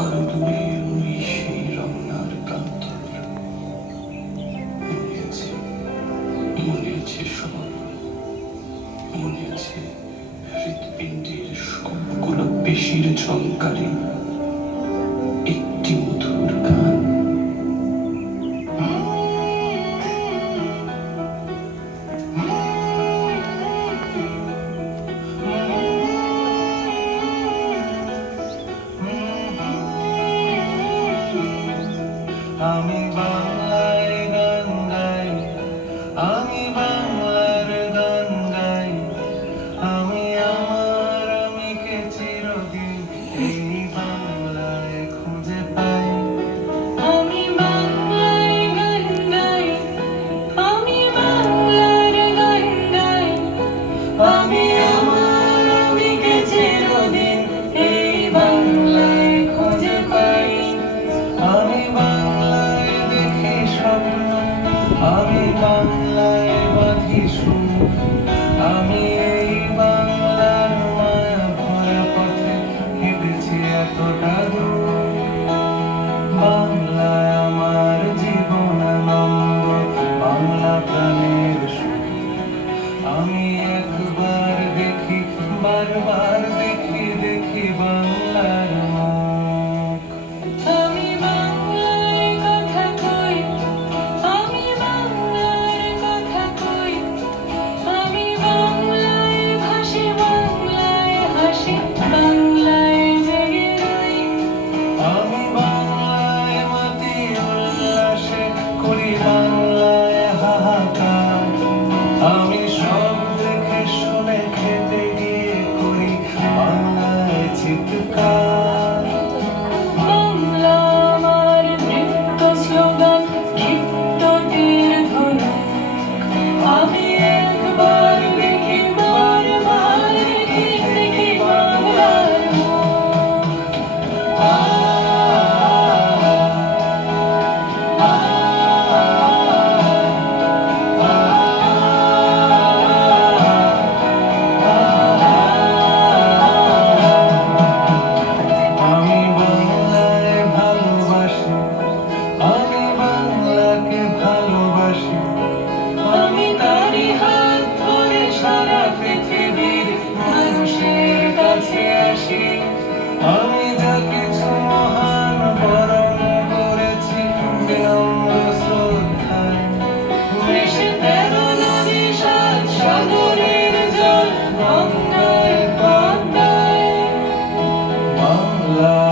আরো দূরে ওই সেই রমনার প্রান্তর। মনে আছে, মনে আছে সব, মনে আছে হৃৎপিণ্ডের সবগুলো পেশির ঝংকারে একটি মধুর গান। আমি বাংলায় গান গাই, আমি বাংলার গান গাই, আমি আমার আমিকে চিরদিন এই বাংলায় খুঁজে পাই। আমি বাংলায় গান গাই, আমি বাংলার গান গাই, আমি আমার আমিকে চিরদিন এই বাংলায় খুঁজে পাই। আমি বাংলায় দেখি স্বপ্ন, আমি বাংলায় বাঁধি সুর, আমি এই বাংলার মায়া ভরা পথে হেঁটেছি এতটা দূর। বাংলায় আমার জীবন আনন্দ, বাংলা প্রাণের সুর। আমি একবার দেখি, বারবার দেখি, দেখি বাংলার মুখ। আমি বাংলায় কথা কই, আমি বাংলার কথা কই, আমি বাংলায় ভাসি, বাংলায় হাসি, বাংলায় জেগে রই। আমি বাংলায় মাতি উল্লাসে করি, বাংলায় হাহাকার। আমি সব দেখে শুনে খেতে গিয়ে করি বাংলায় চিৎকার। বাংলা আমার নৃত্য স্লোগান, ক্ষিপ্ত তীর ধনুক। আমি একবার দেখি, বারবার দেখি, দেখি বাংলার মুখ। আমি বাংলায় ভালোবাসি, আমি বাংলাকে ভালোবাসি, আমি তারি হাত ধরে সারা পৃথিবীর মানুষের কাছে আসি। আমি যা কিছু মহান বরণ করেছি বিনম্র শ্রদ্ধায়। দেশে 13 নদী, 7 সাগরের জল, গঙ্গায় পদ্মায়। বাংলা